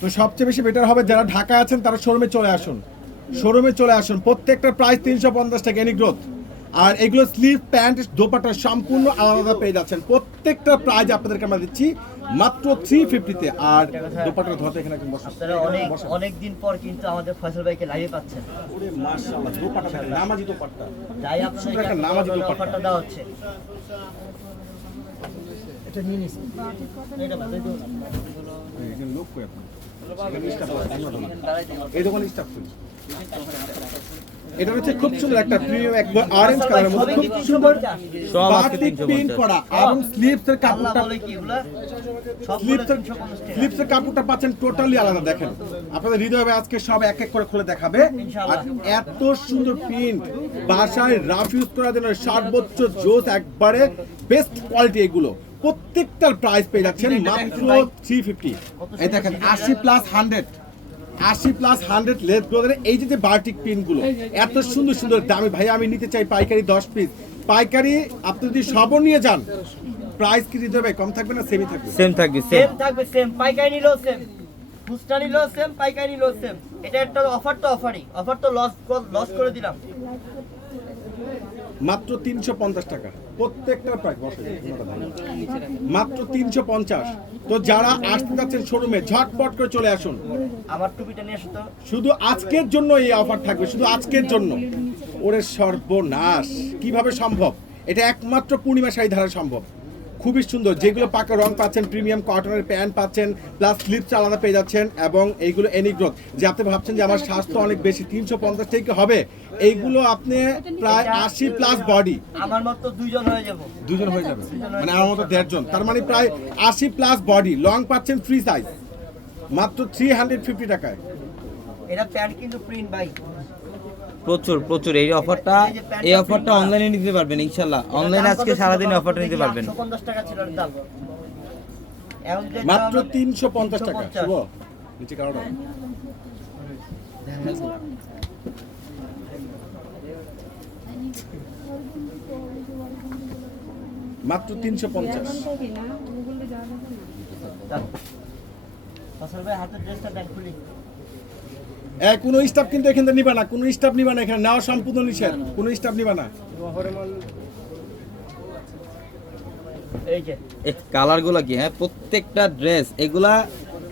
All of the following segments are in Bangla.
তো সবচেয়ে বেশি বেটার হবে যারা ঢাকায় আছেন তারা শোরুমে চলে আসুন। শোরুমে চলে আসুন। প্রত্যেকটা প্রাইস তিনশো পঞ্চাশ টাকা এনি গ্রোথ আর এগুলো স্লিভ প্যান্ট দোপাটা সম্পূর্ণ আলাদা পেয়ে যাচ্ছেন। প্রত্যেকটা প্রাইজ আপনাদেরকে আমরা দিচ্ছি মাত্র থ্রি ফিফটিতে আর দোপাটা ধরতে এখানে আপনারা অনেক অনেক দিন পর কিন্তু আমাদের ফয়সাল ভাইকে লাইভে পাচ্ছেন। ওরে মাশাআল্লাহ, দোপাট্টা নামাজি। তাই একটা নামাজি। অফারটা দেওয়া হচ্ছে। এটা নিয়ে এটা বাজাই দিও এটা হচ্ছে খুব সুন্দর একটা প্রিমিয়াম একবার অরেঞ্জ কালারের মধ্যে খুব সুন্দর সব আজকে প্রিন্ট করা এবং স্লিভস এর কাপড়টা এগুলা সব স্লিপসের স্লিপসের কাপড়টা পাচ্ছেন টোটালি আলাদা দেখেন আপনাদের হৃদয় ভাই আজকে সব এক এক করে খুলে দেখাবে আর এত সুন্দর প্রিন্ট বাসায় রাফ ইউজ করার জন্য সর্বোচ্চ জোস একবারে বেস্ট কোয়ালিটি এগুলো প্রত্যেকটার প্রাইস পেয়ে যাচ্ছেন মাত্র থ্রি ফিফটি এই দেখেন আশি প্লাস হান্ড্রেড আশি প্লাস হান্ড্রেড লেস গ্রোথের এই যে যে বার্টিক পিনগুলো এত সুন্দর সুন্দর দামি। ভাই আমি নিতে চাই পাইকারি দশ পিস পাইকারি আপনি যদি সবও নিয়ে যান প্রাইস কি দিতে হবে? কম থাকবে না সেমি থাকবে? সেম থাকবে সেম সেম থাকবে সেম পাইকারি নিলেও সেম খুচরা নিলেও সেম পাইকারি নিলেও সেম এটা একটা অফার তো অফারই অফার তো লস লস করে দিলাম। মাত্র তিনশো পঞ্চাশ টাকা। প্রত্যেকটার প্রাইস বসে মাত্র তিনশো পঞ্চাশ। তো যারা আসতে যাচ্ছেন শোরুমে ঝটপট করে চলে আসুন। আমার টুপিটা নিয়ে আসতো শুধু আজকের জন্য এই অফার থাকবে শুধু আজকের জন্য। ওরে সর্বনাশ কীভাবে সম্ভব? এটা একমাত্র পূর্ণিমা সাই ধারা সম্ভব। খুবই সুন্দর। যেগুলো পাকা রং পাচ্ছেন প্রিমিয়াম কটনের প্যান্ট পাচ্ছেন প্লাস স্লিপস আলাদা পেয়ে যাচ্ছেন এবং এইগুলো এনি গ্রোথ যে আপনি ভাবছেন যে আমার স্বাস্থ্য অনেক বেশি তিনশো পঞ্চাশ থেকে হবে এইগুলো আপনি প্রায় আশি প্লাস বডি আমার মতো দুইজন হয়ে যাব। দুজন হয়ে যাবে। মানে আমার মতো দেড়জন। তার মানে প্রায় আশি প্লাস বডি লং পাচ্ছেন ফ্রি সাইজ মাত্র থ্রি হান্ড্রেড ফিফটি টাকায়। এটা প্যান্ট কিন্তু প্রিন্ট ভাই। প্রচুর প্রচুর। এই অফারটা এই অফারটা অনলাইনে নিতে পারবেন ইনশাল্লাহ। অনলাইনে আজকে সারাদিন অফারটা নিতে পারবেন। 150 টাকা ছিল এর দাম মাত্র তিনশো পঞ্চাশ। টাকা শুভ? নিচে কারোটা মাত্র তিনশো পঞ্চাশ। দাম। ফসল ভাই হাতের ড্রেসটা দেন খুলি। কোনো স্টাফ কিন্তু এখান থেকে নিবা না কোনো স্টাফ নিবা না এখানে নেওয়া সম্পূর্ণ নিষেধ কোনো স্টাফ নিবা না। কালারগুলো কি হ্যাঁ প্রত্যেকটা ড্রেস এগুলা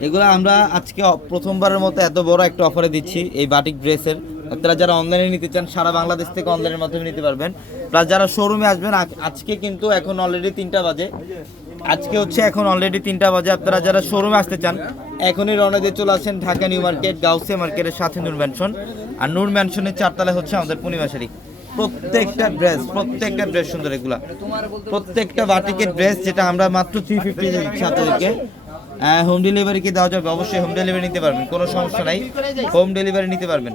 এগুলা আমরা আজকে প্রথমবারের মতো এত বড় একটা অফারে দিচ্ছি এই বাটিক ড্রেসের আপনারা যারা অনলাইনে নিতে চান সারা বাংলাদেশ থেকে অনলাইনের মাধ্যমে নিতে পারবেন। প্লাস যারা শোরুমে আসবেন, আজ- আজকে কিন্তু এখন অলরেডি তিনটা বাজে। আজকে হচ্ছে এখন অলরেডি তিনটা বাজে। আপনারা যারা শোরুমে আসতে চান, এখনই রওনা দিয়ে চলে আসেন ঢাকা নিউ মার্কেট, গাউসে মার্কেটের সাথে নূর ম্যানশন আর নূর ম্যানশনের চারতলায় হচ্ছে আমাদের পূর্ণিমা শাড়ি। প্রত্যেকটা ড্রেস প্রত্যেকটা ড্রেস সুন্দর এগুলা। প্রত্যেকটা বাটিকের ড্রেস যেটা আমরা মাত্র থ্রি ফিফটি দিচ্ছি আপনাদেরকে। হোম ডেলিভারি কি দেওয়া যাবে? অবশ্যই হোম ডেলিভারি নিতে পারবেন, কোনো সমস্যা নাই। হোম ডেলিভারি নিতে পারবেন।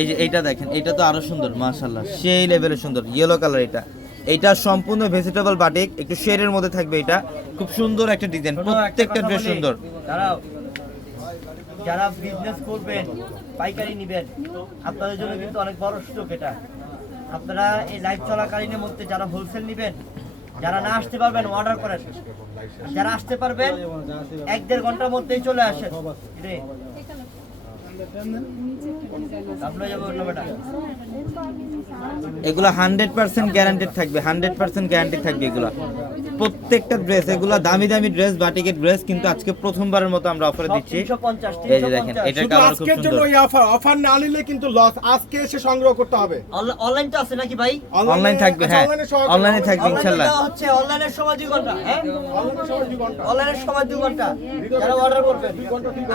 এই যে এইটা দেখেন এটা তো আরও সুন্দর মাশাল্লাহ সেই লেভেলের সুন্দর ইয়েলো কালার এটা। এটা সম্পূর্ণ ভেজিটেবল বাটিক একটু শেডের মধ্যে থাকবে এটা। খুব সুন্দর একটা ডিজাইন প্রত্যেকটা ড্রেস সুন্দর। যারা বিজনেস করবেন পাইকারি নেবেন আপনাদের জন্য কিন্তু অনেক বড় সুযোগ এটা। আপনারা এই লাইভ চলাকালীনের মধ্যে যারা হোলসেল নেবেন যারা না আসতে পারবেন অর্ডার করেন। যারা আসতে পারবেন এক দেড় ঘণ্টার মধ্যেই চলে আসেন রে আপনি যাব অন্য বেটা এগুলো হান্ড্রেড পার্সেন্ট গ্যারান্টেড থাকবে হান্ড্রেড পার্সেন্ট গ্যারান্টি থাকবে এগুলো। প্রত্যেকটা ড্রেস এগুলো দামি দামি ড্রেস বাটিকের ড্রেস কিন্তু আজকে প্রথমবারের মতো আমরা অফারে দিচ্ছি। তিনশো পঞ্চাশ এই যে দেখেন এটা শুধু কালার খুব আজকের জন্য সুন্দর। এই অফার অফার না নিলে কিন্তু লস আজকে এসে সংগ্রহ করতে হবে। অনলাইন তো আছে নাকি ভাই? অনলাইন থাকবে আচ্ছা, হ্যাঁ। অনলাইনে থাকবে অনলাইনে ইনশাল্লাহ। দেওয়া হচ্ছে অনলাইনের সময় দুই ঘণ্টা হ্যাঁ? এ সময় দুই ঘণ্টা। অনলাইনের সময় দুই ঘণ্টা। যারা অর্ডার করবেন।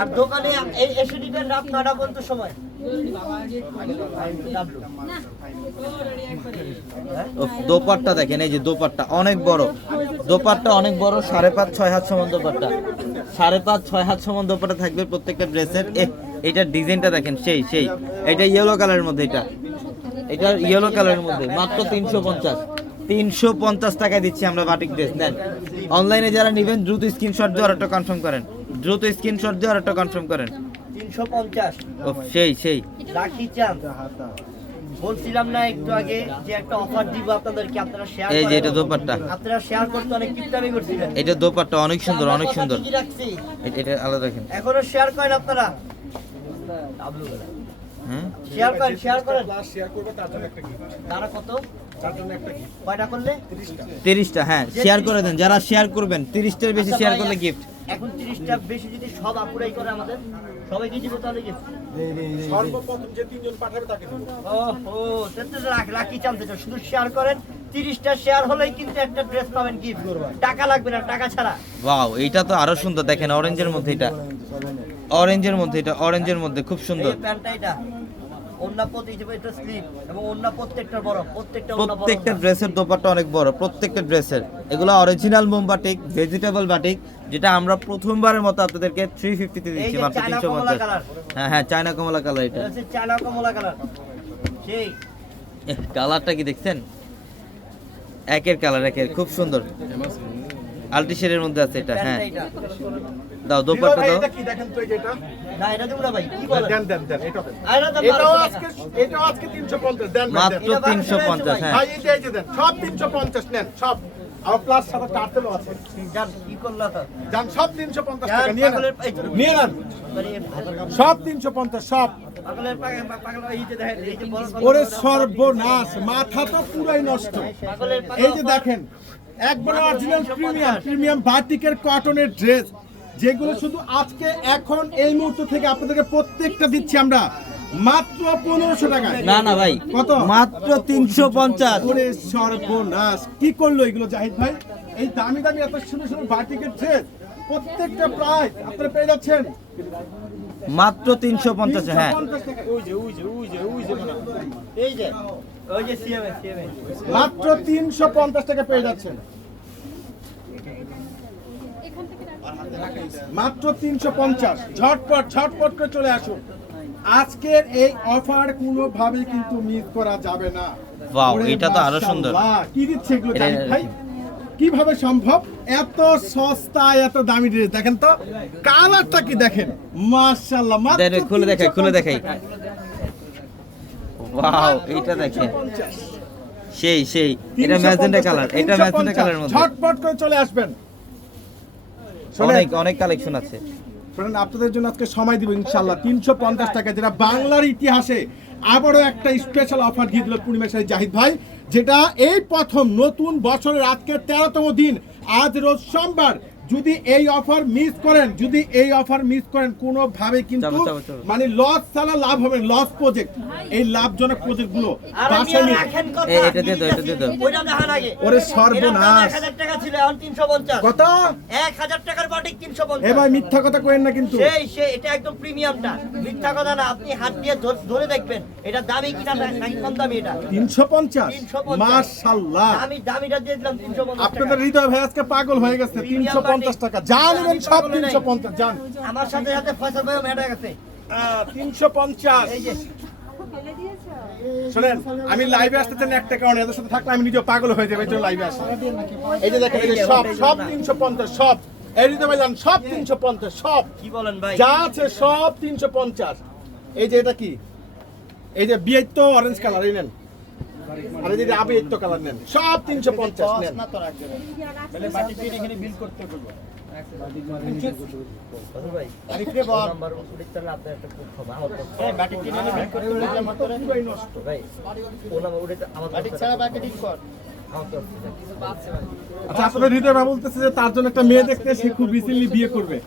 আর দোকানে এই এসে দিবেন রাত নটা পর্যন্ত সময়। উফ, দোপাট্টা দেখেন এই যে দোপাট্টা অনেক বড়। দোপাট্টা অনেক বড় সাড়ে পাঁচ ছয় হাত সমান দোপাট্টা। সাড়ে পাঁচ ছয় হাত সমান দোপাট্টা থাকবে প্রত্যেকটা ড্রেসের। এটার ডিজাইনটা দেখেন সেই সেই। এটা ইয়েলো কালারের মধ্যে এটা। এটা ইয়েলো কালারের মধ্যে মাত্র তিনশো পঞ্চাশ। তিনশো পঞ্চাশ টাকায় দিচ্ছি আমরা বাটিক ড্রেস নেন। অনলাইনে যারা নেবেন দ্রুত স্ক্রিনশট দিয়ে অর্ডারটা কনফার্ম করেন। দ্রুত স্ক্রিনশট দিয়ে অর্ডারটা কনফার্ম করেন। তিনশো পঞ্চাশ। সেই সেই। লাকি চাঁদ বলছিলাম না একটু আগে যে একটা অফার দিব আপনাদেরকে আপনারা শেয়ার এই যে এটা দোপাট্টা। আপনারা শেয়ার করতে অনেক কিপটামি করছিলেন এটা দোপাট্টা অনেক সুন্দর অনেক সুন্দর। এটা- আলাদা দেখেন। এখনও শেয়ার করেন আপনারা। হ্যাঁ শেয়ার করেন শেয়ার করেন। শেয়ার করবে তার জন্য একটা তারা কত? তার জন্য একটা gift, কয়টা করলে? 30 টা। তিরিশটা হ্যাঁ শেয়ার করে দেন। যারা শেয়ার করবেন তিরিশটার বেশি আচ্ছা শেয়ার করলে গিফট এখন তিরিশটা বেশি যদি সব আপুরাই করে আমাদের সবাইকে দিব তাহলে কি সর্বপ্রথম যে তিনজন পাঠাবে তাকে দেবো। ও ও সেটা তো রাখ রাখি চান্স এটা শুধু শেয়ার করেন তিরিশটা শেয়ার হলেই কিন্তু একটা ড্রেস পাবেন গিফট টাকা লাগবে না টাকা ছাড়া। ওয়াও এইটা তো আরও সুন্দর দেখেন অরেঞ্জের মধ্যে এটা। অরেঞ্জের মধ্যে এটা অরেঞ্জের মধ্যে খুব সুন্দর। প্যান্টটা এটা। প্রত্যেকটা। ড্রেসের দোপাট্টা অনেক বড় প্রত্যেকটা ড্রেসের। এগুলো অরিজিনাল মোমবাটিক ভেজিটেবল বাটিক যেটা আমরা প্রথমবারের মতো আপনাদেরকে থ্রি ফিফটিতে দিচ্ছি মাত্র তিনশো পঞ্চাশ। হ্যাঁ হ্যাঁ চায়না কমলা কালার এটা। চায়না কমলা কালার। সেই। কালারটা কি দেখছেন? একের কালার একের খুব সুন্দর। আল্টিশেরের মধ্যে আছে এটা হ্যাঁ। দাও দোপাট্টা দাও এটা কি দেখেন তো এই যে না এটা দেবো না ভাই কি বলেন দেন, দেন, দেন, এটা দেন। এটা এটাও আজকে। এটাও আজকে 350 দেন মাত্র দেন। এটা তিনশো পঞ্চাশ হ্যাঁ ভাই, এই যে, এই দেন, সব 350 নেন, সব। আমার প্লাস সাথে টার্টেলও আছে। জান কি করলা তো যান, সব 350 টাকা নিয়ে নেন। নিয়ে নেন। সব 350, সব। ওরে সর্বনাশ মাথা তো পুরাই নষ্ট এই যে দেখেন একবার অরিজিনাল প্রিমিয়াম প্রিমিয়াম বাটিকের কটনের ড্রেস যেগুলো শুধু আজকে এখন এই মুহূর্ত থেকে আপনাদেরকে প্রত্যেকটা দিচ্ছি আমরা। মাত্র পনেরোশো টাকায়। না না ভাই। কত? মাত্র তিনশো পঞ্চাশ। সর্বনাশ। কি করল এগুলো জাহিদ ভাই? এই দামি দামি এত সুন্দর সুন্দর বাটিকের ড্রেস প্রত্যেকটা প্রাইস আপনারা পেয়ে যাচ্ছেন। মাত্র তিনশো পঞ্চাশ হ্যাঁ। 350 টাকা। এই যে ওই যে সিএমএ সিএমএ মাত্র তিনশো পঞ্চাশ টাকা পেয়ে যাচ্ছেন। মাত্র তিনশো পঞ্চাশ। ঝটপট ঝটপট করে চলে আসুন। আজকের এই অফার কোনোভাবেই কিন্তু মিস করা যাবে না। এটা তো আরও সুন্দর। কি দিচ্ছে এগুলো ভাই? কীভাবে সম্ভব? এত সস্তায় এত দামি ড্রেস দেখেন তো কালারটা কি দেখেন? মাশাআল্লাহ মাত্র খুলে দেখাই, খুলে দেখাই। ওয়াও এইটা দেখেন। সেই সেই এটা ম্যাজেন্টা কালার এটা ম্যাজেন্টা কালারের মধ্যে। ঝটপট করে চলে আসবেন। অনেক অনেক কালেকশন আছে। শোনেন আপনাদের জন্য আজকে সময় দিব ইনশাল্লাহ তিনশো পঞ্চাশ টাকা যেটা বাংলার ইতিহাসে আবারও একটা স্পেশাল অফার দিয়ে দিল পূর্ণিমা শাহী জাহিদ ভাই যেটা এই প্রথম নতুন বছরের আজকের তেরোতম দিন। আজ রোজ সোমবার যদি এই অফার মিস করেন যদি এই অফার মিস করেন কোনোভাবে কিন্তু। মানে লস ছাড়া লাভ হবে লস প্রজেক্ট এই লাভজনক প্রজেক্টগুলো আমি ওরে সর্বনাশ। 1000 টাকা ছিল এখন 350 কত? 1000 টাকার বাটিক 350 এ ভাই মিথ্যা কথা কইেন না কিন্তু। সেই সেই এটা একদম প্রিমিয়ামটা মিথ্যা কথা না আপনি হাত দিয়ে ধরে দেখবেন। এটা দামি কিনা কম দামি এটা। তিনশো পঞ্চাশ? 350 মাশাল্লাহ। দামি দামিটা দিয়ে দিলাম 350 আপনাদের হৃদয় ভাই আজকে পাগল হয়ে গেছে তিনশো পঞ্চাশ। টাকা। যা নেবেন সব। তিনশো পঞ্চাশ। যান। আমার সাথে সাথে ফয়সাল ভাইও মেটা গেছে। তিনশো পঞ্চাশ। এই যে। শোনেন আমি লাইভে আসতে চান একটা কারণে এদের সাথে থাকলে আমি নিজে পাগল হয়ে যাব এই জন্য লাইভে আসি এই যে দেখেন এই যে সব সব তিনশো পঞ্চাশ সব। এই ভাই সব তিনশো পঞ্চাশ সব। কি বলেন ভাই? যা আছে সব তিনশো পঞ্চাশ। এই যে এটা কি? এই যে বিয়েত্ব অরেঞ্জ কালার এই নেন। আর এই যে আবিয়েত্ব কালার নেন সব তিনশো পঞ্চাশ নেন। আপনার একটা আচ্ছা হৃদয় ভাই বলতেছে যে তার জন্য একটা মেয়ে দেখতে সে খুব রিসেন্টলি বিয়ে করবে।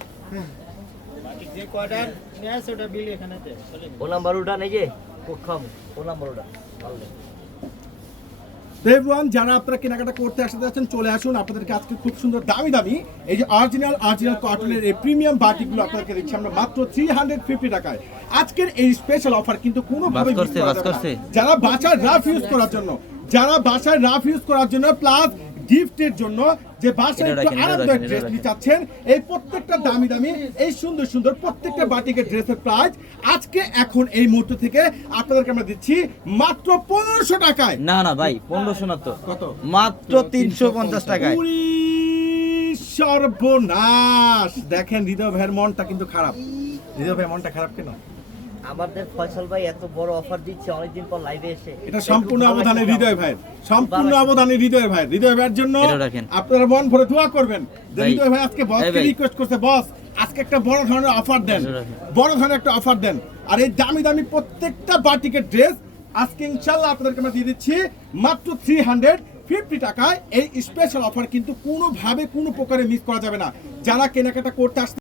ও নাম্বার উঠা নাকি? খুব কম। ও নাম্বার উঠা ভালো। দেবরান যারা আপনারা কেনাকাটা করতে আসতে যাচ্ছেন চলে আসুন। আপনাদেরকে আজকে খুব সুন্দর দামি দামি এই যে অরিজিনাল অরিজিনাল কটনের এই প্রিমিয়াম বাটিগুলো আপনাদেরকে দিচ্ছি আমরা মাত্র থ্রি হান্ড্রেড ফিফটি টাকায়। আজকের এই স্পেশাল অফার কিন্তু কোনো বাস করছে, যারা বাসায় রাফ ইউজ করার জন্য যারা বাসায় রাফ ইউজ করার জন্য প্লাস গিফটের জন্য যে বাসায় একটু আরামদায়ক ড্রেস নিতে চাচ্ছেন এই প্রত্যেকটা দামি দামি এই সুন্দর সুন্দর প্রত্যেকটা বাটিকের ড্রেসের প্রাইস আজকে এখন এই মুহূর্ত থেকে আপনাদেরকে আমরা দিচ্ছি মাত্র পনেরোশো টাকায়। না না ভাই পনেরোশো না তো। কত? মাত্র তিনশো পঞ্চাশ টাকায়। সর্বনাশ। দেখেন হৃদয় ভাইয়ের মনটা কিন্তু খারাপ। হৃদয় ভাইয়ের মনটা খারাপ কেন? আমাদের ফয়সাল ভাই এত বড় অফার দিচ্ছে অনেকদিন পর লাইভে এসে। এটা সম্পূর্ণ একটু ভালো অবদানে হৃদয় ভাই সম্পূর্ণ অবদানে হৃদয় ভাই হৃদয় ভাইয়ের জন্য আপনারা মন ভরে দোয়া করবেন। যে হৃদয় ভাই আজকে বসকে রিকোয়েস্ট করছে বস আজকে একটা বড় ধরনের অফার দেন। বড় ধরনের একটা অফার দেন। আর এই দামি দামি প্রত্যেকটা বাটিকের ড্রেস আজকে ইনশাল্লাহ আপনাদেরকে আমরা দিয়ে দিচ্ছি মাত্র থ্রি হান্ড্রেড ফিফটি টাকায়। এই স্পেশাল অফার কিন্তু কোনোভাবে কোনো প্রকারে মিস করা যাবে না। যারা কেনাকাটা করতে আসতে